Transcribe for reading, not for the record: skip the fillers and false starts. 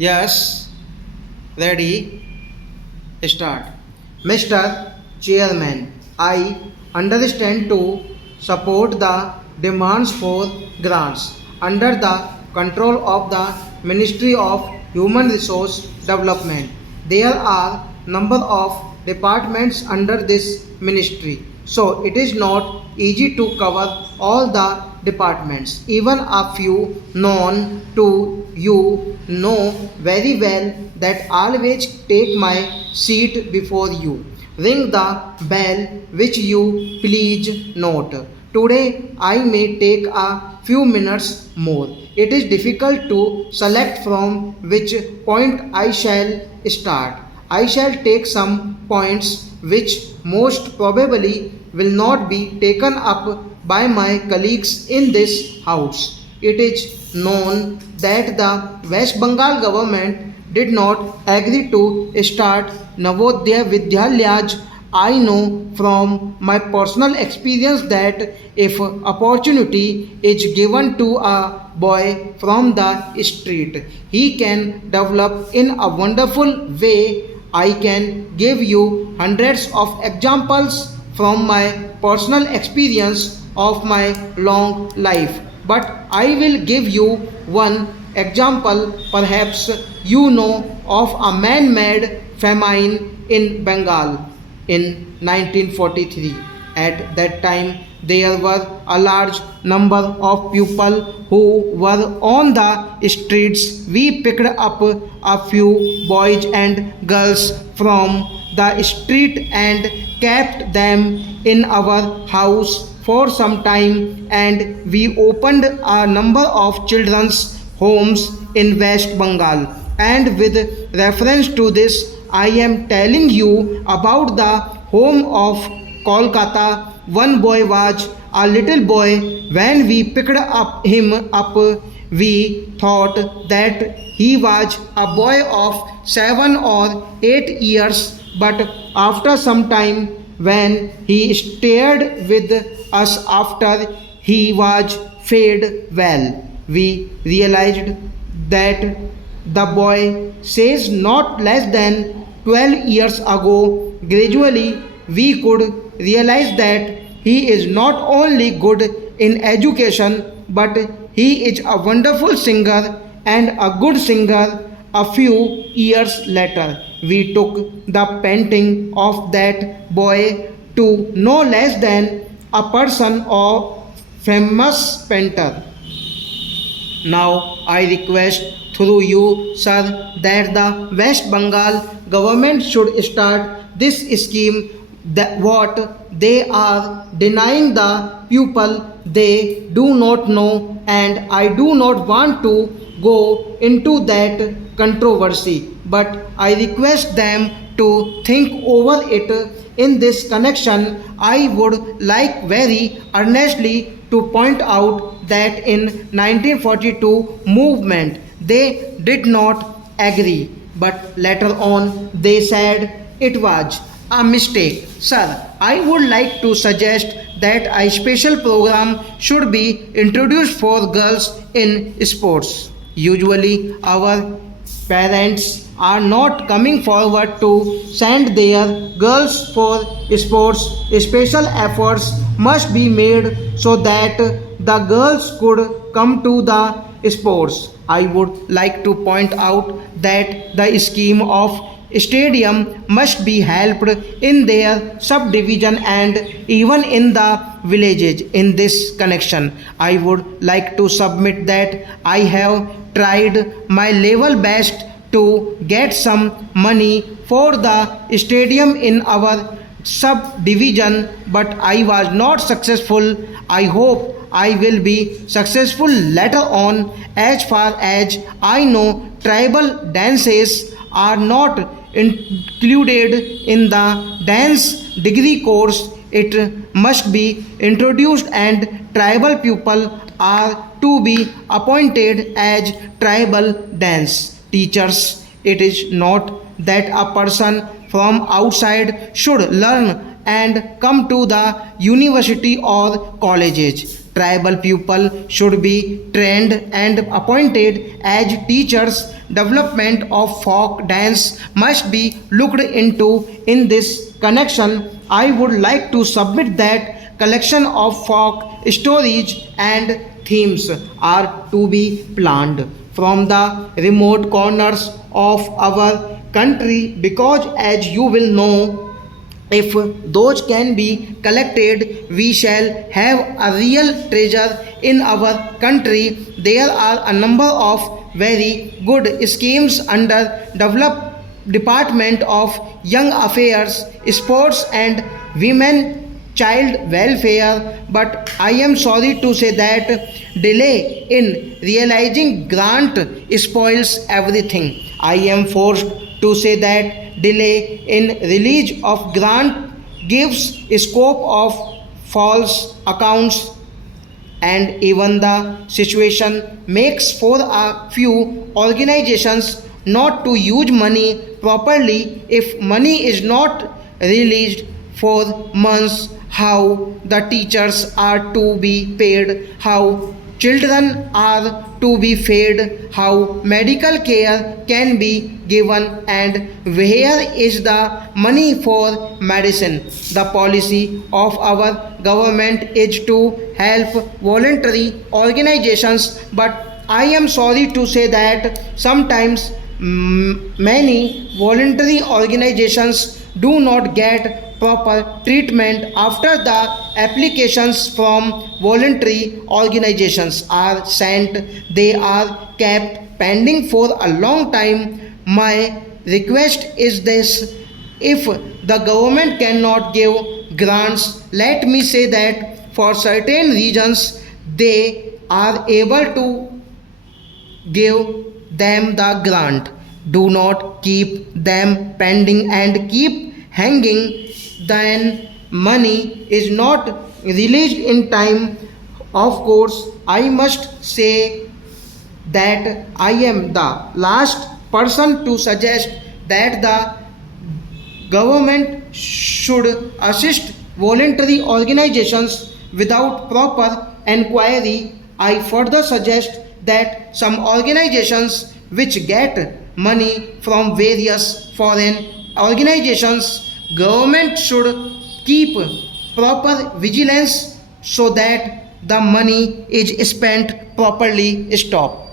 Yes, ready, start. Mr. Chairman, I understand to support the demands for grants under the control of the Ministry of Human Resource Development. There are number of departments under this ministry, so it is not easy to cover all the departments. Even a few known to you know very well that always take my seat before you. Ring the bell which you please note. Today I may take a few minutes more. It is difficult to select from which point I shall start. I shall take some points which most probably will not be taken up by my colleagues in this house. It is known that the West Bengal government did not agree to start Navodaya Vidyalayas. I know from my personal experience that if opportunity is given to a boy from the street, he can develop in a wonderful way. I can give you hundreds of examples from my personal experience of my long life, but I will give you one example. Perhaps you know of a man made famine in Bengal in 1943. At that time, there were a large number of people who were on the streets. We picked up a few boys and girls from the street and kept them in our house for some time, and we opened a number of children's homes in West Bengal. And with reference to this, I am telling you about the home of Kolkata. One boy was a little boy. When we picked him up, we thought that he was a boy of 7 or 8 years, but after some time, when he stayed with us after he was fed well, we realized that the boy says not less than 12 years ago. Gradually, we could realize that he is not only good in education, but he is a wonderful singer and a good singer. A few years later, we took the painting of that boy to no less than a person of famous painter. Now I request through you, sir, that the West Bengal government should start this scheme. That what they are denying the people, they do not know, and I do not want to go into that controversy, but I request them to think over it. In this connection, I would like very earnestly to point out that in 1942 movement they did not agree, but later on they said it was a mistake. Sir, I would like to suggest that a special program should be introduced for girls in sports. Usually, our parents are not coming forward to send their girls for sports. Special efforts must be made so that the girls could come to the sports. I would like to point out that the scheme of stadium must be helped in their subdivision and even in the villages. In this connection, I would like to submit that I have tried my level best to get some money for the stadium in our subdivision, but I was not successful. I hope I will be successful later on. As far as I know, tribal dances are not included in the dance degree course. It must be introduced, and tribal people are to be appointed as tribal dance teachers. It is not that a person from outside should learn and come to the university or colleges. Tribal people should be trained and appointed as teachers. Development of folk dance must be looked into. In this connection, I would like to submit that collection of folk stories and themes are to be planned from the remote corners of our country, because as you will know, if those can be collected, we shall have a real treasure in our country. There are a number of very good schemes under developed Department of Young Affairs, Sports and Women Child Welfare, but I am sorry to say that delay in realizing grant spoils everything. I am forced to say that delay in release of grant gives scope of false accounts, and even the situation makes for a few organizations not to use money properly. If money is not released for months, how the teachers are to be paid, how children are to be fed, how medical care can be given, and where is the money for medicine. The policy of our government is to help voluntary organizations, but I am sorry to say that sometimes many voluntary organizations do not get proper treatment after the applications from voluntary organizations are sent. They are kept pending for a long time. My request is this: if the government cannot give grants, let me say that for certain reasons they are able to give them the grant. Do not keep them pending and keep hanging. Then money is not released in time. Of course, I must say that I am the last person to suggest that the government should assist voluntary organizations without proper enquiry. I further suggest that some organizations which get money from various foreign organizations, government should keep proper vigilance so that the money is spent properly. Stop.